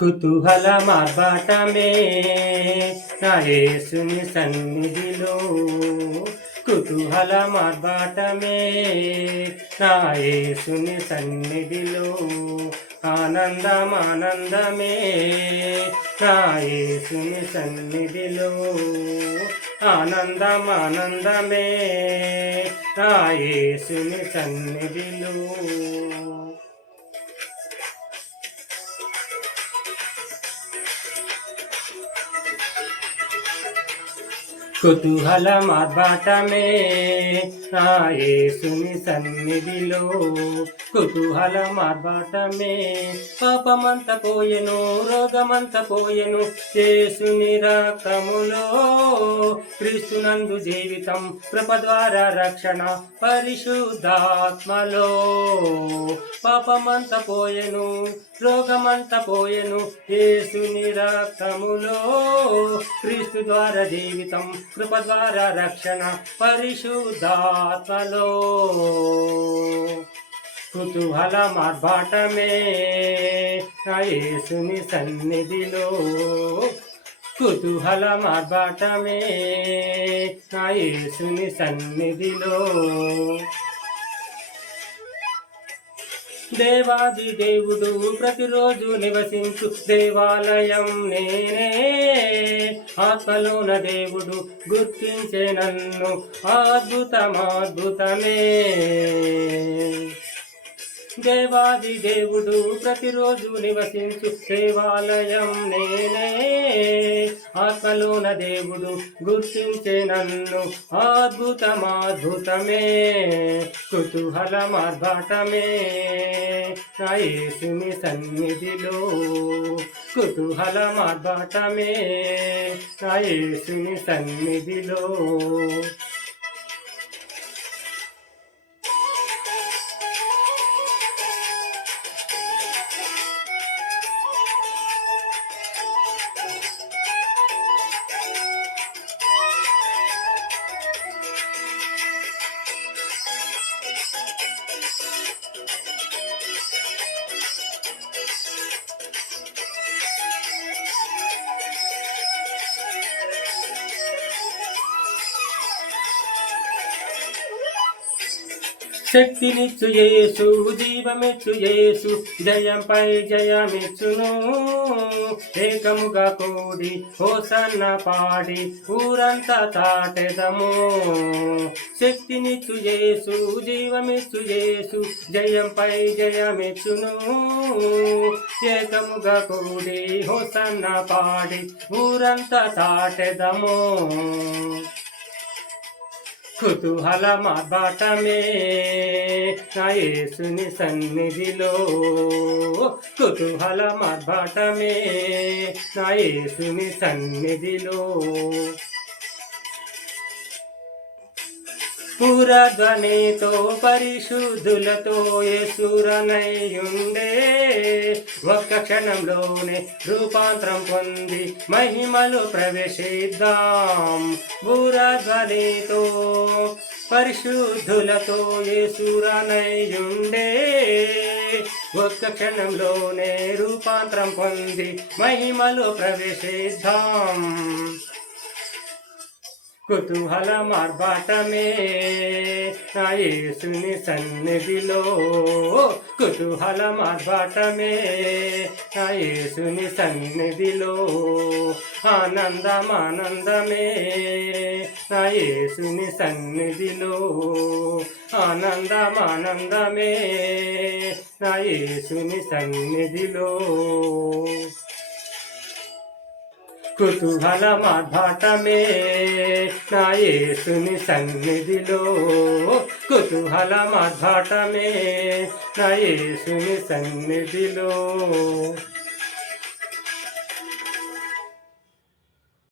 కుతూహల మార్బాటమే నా యేసుని సన్నిధిలో, కుతూహల మార్బాటమే నా యేసుని సన్నిధిలో, ఆనందం ఆనందమే నా యేసుని సన్నిధిలో, ఆనందం ఆనందమే నా యేసుని సన్నిధిలో. కుతూహల మార్బాటమే నా యేసుని సన్నిధిలో, కుతూహల మార్బాటమే. పాపమంత పోయెను, రోగమంత పోయెను యేసుని రక్తములో, క్రీస్తునందు జీవితం, కృప ద్వారా రక్షణ పరిశుద్ధాత్మలో. పాపమంత పోయెను, రోగమంత పోయెను యేసుని రక్తములో, క్రీస్తు ద్వారా జీవితం, కృప ద్వారా రక్షణ పరిశుద్ధాత్మలో. కుతూహల మార్బాటమే నా యేసుని సన్నిధిలో, కుతూహల మార్బాటమే నా యేసుని సన్నిధిలో. దేవాది దేవుడు ప్రతిరోజు నివసించు దేవాలయం నేనే, ఆత్మలోన దేవుడు గుర్తించే నన్ను అద్భుతమే. దేవాది దేవుడు ప్రతిరోజు నివసించు దేవాలయం నేనే, ఆత్మలోన దేవుడు గుర్తించే నన్ను అద్భుతమే. కుతూహల మార్బాటమే నా యేసుని సన్నిధిలో, కుతూహల మార్బాటమే నా యేసుని సన్నిధిలో. శక్తినిచ్చు యేసు, జీవమిచ్చు యేసు, జయంపై జయమిచ్చును. ఏకముగా కూడి హోసన్న పాడి ఊరంతా చాటెదము. శక్తినిచ్చు యేసు, జీవమిచ్చు యేసు, జయంపై జయమిచ్చును. ఏకముగా కూడి హోసన్న పాడి ఊరంతా చాటెదము. కుతూహల మార్బాటమే నా యేసుని సన్నిధిలో, కుతూహల మార్బాటమే నా యుని సన్నిధిలో. పురధ్వనితో పరిశుద్ధులతో యేసురనయుండే, ఒక్క క్షణంలోనే రూపాంతరం పొంది మహిమలో ప్రవేశిద్దాం. పురధ్వనితో పరిశుద్ధులతో యేసురనయుండే, ఒక్క క్షణంలోనే రూపాంతరం పొంది మహిమలో ప్రవేశిద్దాం. కుతూహల మార్బాటమే నా యేసుని సన్నిధిలో, కుతూహల మార్బాటమే నా యేసుని సన్నిధిలో, ఆనందం ఆనందమే నా యేసుని సన్నిధిలో, ఆనందం ఆనందమే నా యేసుని సన్నిధిలో. కుతూహల మార్బాటమే నా యేసుని సన్నిధిలో, కుతూహల మార్బాటమే నా యేసుని సన్నిధిలో.